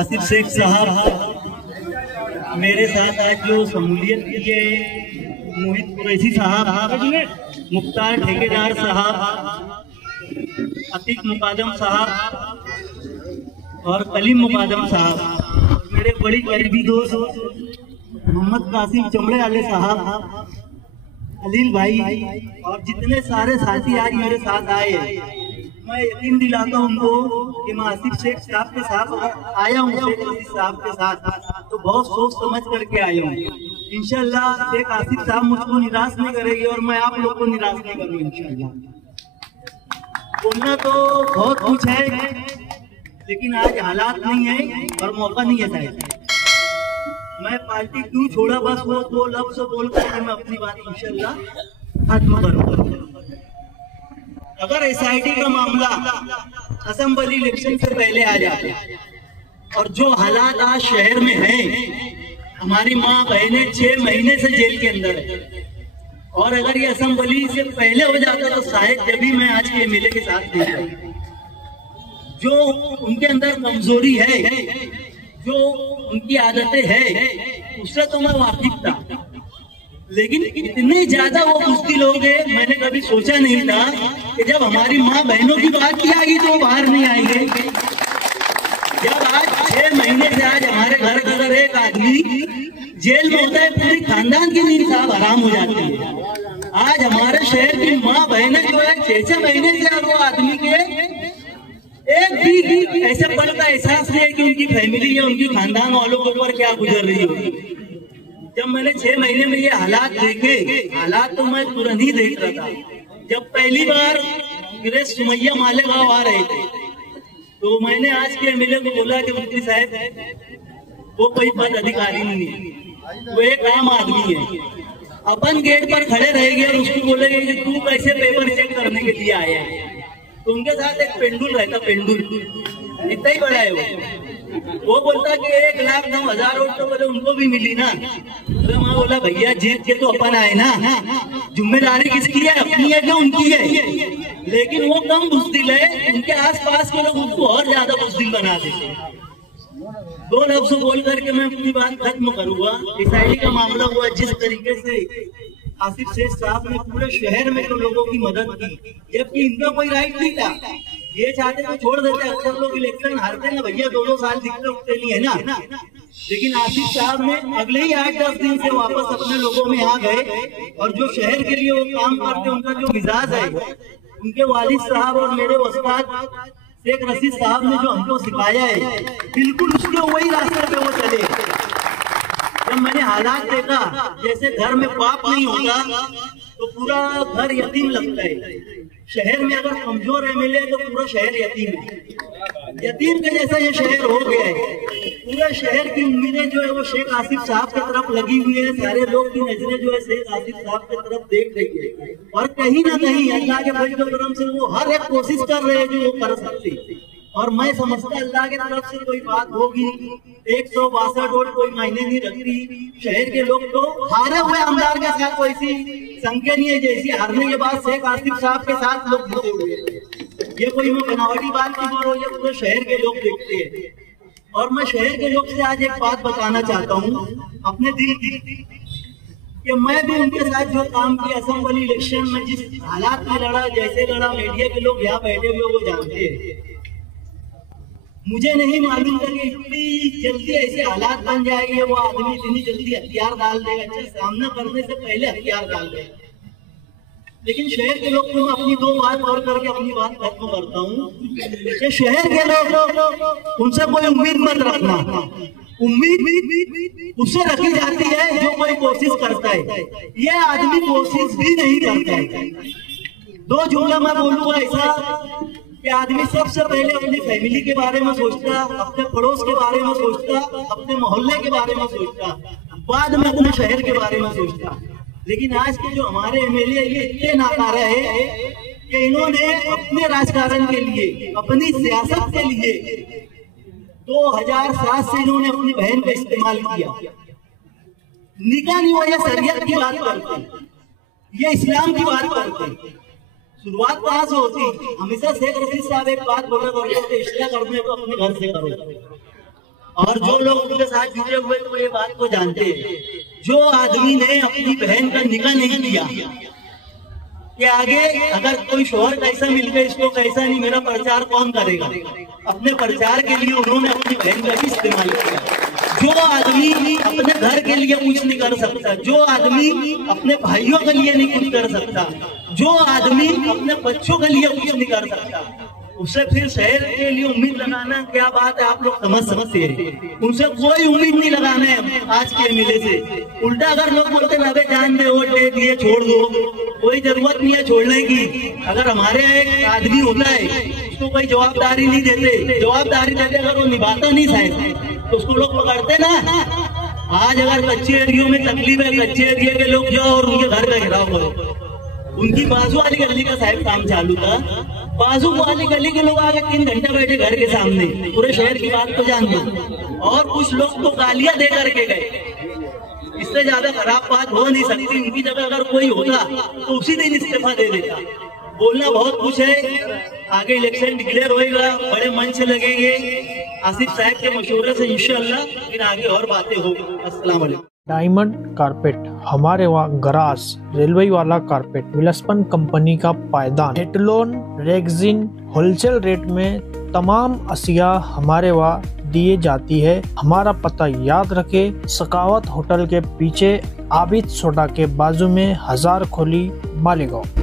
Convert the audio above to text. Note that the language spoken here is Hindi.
आसिफ शेख साहब, मेरे साथ आज जो शमूलियत की है मोहित कुरैशी साहब, मुख्तार ठेकेदार साहब, अतीक मुकादम साहब और कलीम मुकादम साहब, मेरे बड़ी करीबी दोस्त मोहम्मद कासिम चमड़े वाले साहब, अलील भाई और जितने सारे साथी आज मेरे साथ आए हैं, मैं यकीन दिलाता हूँ उनको कि मैं आसिफ शेख साहब के साथ आया हूँ, शेख आसिफ साहब के साथ तो बहुत सोच समझ करके आया हूँ। इंशाल्लाह शेख आसिफ साहब मुझको निराश नहीं करेगी और मैं आप लोग को निराश नहीं करूँगा इंशाल्लाह। बोलना तो बहुत कुछ है लेकिन आज हालात नहीं है और मौका नहीं है शायद। मैं पार्टी क्यों छोड़ा, बस वो दो लफ्ज़ बोल करके मैं अपनी बात इंशाल्लाह खत्म करूँगा। अगर एसआईटी का मामला असेंबली इलेक्शन से पहले आ जाए और जो हालात आज शहर में हैं, हमारी माँ बहनें 6 महीने से जेल के अंदर है और अगर ये असेंबली से पहले हो जाता तो शायद जब भी मैं आज के एमएलए के साथ देता, जो उनके अंदर कमजोरी है, जो उनकी आदतें हैं, उससे तो मैं वाकिफ था, लेकिन इतने ज्यादा वो बुज़दिल हो गए, मैंने कभी सोचा नहीं था कि जब हमारी माँ बहनों की बात की आएगी तो वो बाहर नहीं आएंगे। जब आज 6 महीने से आज हमारे घर का अगर एक आदमी जेल में होता है, पूरी खानदान की नींद साहब हराम हो जाती है। आज हमारे शहर की माँ बहनें जो है 6-6 महीने से वो आदमी के एक भी ऐसे पल का एहसास नहीं है कि उनकी फैमिली या उनकी खानदान वालों के ऊपर क्या गुजर रही होगी। जब मैंने 6 महीने में ये हालात देखे, हालात तो मैं तुरंत ही देख रहा था। जब पहली बार गिरीश सुमैया मालेगांव आ रहे थे तो मैंने आज के एमएलए को बोला कि मुफ्ती साहब वो कोई पद अधिकारी नहीं है, वो एक आम आदमी है, अपन गेट पर खड़े रहेंगे और उसको बोलेंगे कि तू कैसे पेपर चेक करने के लिए आया है। तो उनके साथ एक पेंडुल रहता, पेंडुल इतना ही बड़ा है वो बोलता कि 1,09,000 वोट तो बोले उनको भी मिली ना। तो मैं बोला भैया जीत के तो अपन आए ना, जिम्मेदारी किसकी है, अपनी है कि उनकी है। लेकिन वो कम बुज़दिल है, उनके आसपास के लोग उसको और ज्यादा बुज़दिल बना देते। 2 लफ्ज़ बोल करके मैं अपनी बात खत्म करूंगा। एसआईटी का मामला हुआ, जिस तरीके से आसिफ शेख साहब ने पूरे शहर में तो लोगों की मदद की, जबकि इनका कोई राइट नहीं था। ये चाहते तो छोड़ देते, अक्सर लोग इलेक्शन हारते ना भैया, 2-2 साल दिखते उठते नहीं है ना। लेकिन आसिफ साहब ने अगले ही 8-10 दिन से वापस अपने लोगों में आ गए और जो शहर के लिए वो काम करते, उनका जो मिजाज है, उनके वालिद साहब और मेरे उस्ताद शेख रशीद साहब ने जो हमको सिखाया है, बिल्कुल उसके वही रास्ते पे वो चले। जब मैंने हालात देखा, जैसे घर में बाप नहीं होता तो पूरा घर यतीम लगता है। शहर में अगर कमजोर एमएलए तो पूरा शहर यतीम है, यतीम के जैसा ये शहर हो गया है। पूरा शहर की उम्मीदें जो है वो शेख आसिफ साहब की तरफ लगी हुई है, सारे लोग की नजरें जो है शेख आसिफ साहब की तरफ देख रही है और कहीं ना कहीं अल्लाह के फजल करम से वो हर एक कोशिश कर रहे हैं जो वो कर सकते। और मैं समझता अल्लाह की तरफ से कोई बात होगी। 162 वोट कोई मायने नहीं रखती। शहर के लोग तो हारे हुए आमदार के साथ कोई सी संख्या नहीं है जैसी हारने के बाद शेख आसिफ साहब के साथ लोग जुड़े हुए हैं। ये कोई मैं बनावटी बात नहीं बोल रहा हूँ, ये पूरे शहर के लोग देखते हैं। और मैं शहर के लोग से आज एक बात बताना चाहता हूँ अपने दिल की, कि मैं भी उनके साथ जो काम किया असेंबली इलेक्शन में, जिस हालात में लड़ा, जैसे लड़ा, मीडिया के लोग यहाँ बैठे हुए वो जानते हैं। मुझे नहीं मालूम था कि इतनी जल्दी ऐसे हालात बन जाएंगे, वो आदमी इतनी जल्दी हथियार डाल देगा। अच्छा, सामना करने से पहले हथियार डाल देगा। लेकिन शहर के लोग को मैं अपनी 2 बात और करके अपनी बात खत्म करता हूँ कि शहर के लोग उनसे कोई उम्मीद मत रखना। उम्मीद उससे रखी जाती है जो कोई कोशिश करता है। ये आदमी कोशिश भी नहीं करता है। 2 जुमला मैं बोलूँगा ऐसा कि आदमी सबसे पहले अपनी फैमिली के बारे में सोचता, अपने पड़ोस के बारे में सोचता, अपने मोहल्ले के बारे में सोचता, बाद में अपने शहर के बारे में सोचता। लेकिन आज के जो हमारे एमएलए ये इतने नाकारा है कि इन्होंने अपने राजकारण के लिए, अपनी सियासत के लिए 2007 से इन्होंने अपनी बहन का इस्तेमाल किया। निकाह नहीं हुआ, ये शरीयत की बात करते, ये इस्लाम की बात करते। शुरुआत कहाँ से होती? हमेशा शेख रशीद साहब एक बात बोला करते थे, इश्क़ करने को अपने घर से करो। और जो लोग उनके साथ जुड़े हुए तो ये बात को जानते हैं, जो आदमी ने अपनी बहन का निकाह नहीं किया कि आगे अगर कोई शोहर कैसा मिल गया इसको कैसा नहीं, मेरा प्रचार कौन करेगा, अपने प्रचार के लिए उन्होंने अपनी बहन का भी इस्तेमाल किया। जो आदमी अपने घर के लिए कुछ नहीं कर सकता, जो आदमी अपने भाइयों के लिए नहीं कुछ कर सकता, जो आदमी अपने बच्चों के लिए कुछ नहीं कर सकता, उससे फिर शहर के लिए उम्मीद लगाना क्या बात है, आप लोग समझते हैं। उनसे कोई उम्मीद नहीं लगाना है आज के एमएलए से। उल्टा अगर लोग बोलते हैं अबे जान दे, वोट दे दिए छोड़ दो, कोई जरूरत नहीं है छोड़ने की। अगर हमारे एक आदमी होता है उसको कोई जवाबदारी नहीं देते, जवाबदारी देते अगर वो निभाता नहीं शायद तो उसको लोग पकड़ते ना। आज अगर कच्चे एरियो में तकलीफ है, कच्चे एरिया के लोग जाओ और उनके घर का घेराव करो। उनकी बाजू वाली गली का साहब काम चालू था, बाजू वाली गली के लोग आगे 3 घंटे बैठे घर के सामने, पूरे शहर की बात तो जान दो। और कुछ लोग तो गालियां दे करके गए, इससे ज्यादा खराब बात हो नहीं सकती। उनकी जगह अगर कोई होता तो उसी दिन इस्तीफा दे देता। बोलना बहुत कुछ है, आगे इलेक्शन डिक्लेयर होएगा, बड़े मंच लगेंगे, आसिफ साहब के मशवरे से इंशाअल्लाह फिर आगे और बातें होगी। अस्सलाम वालेकुम। डायमंड कारपेट हमारे वहाँ ग्रास रेलवे वाला कारपेट विलस्पन कंपनी का पायदान हेटलोन रेगजिन होलसेल रेट में तमाम अशिया हमारे वहाँ दिए जाती है। हमारा पता याद रखे, सकावत होटल के पीछे आबिद सोडा के बाजू में हजार खोली मालेगांव।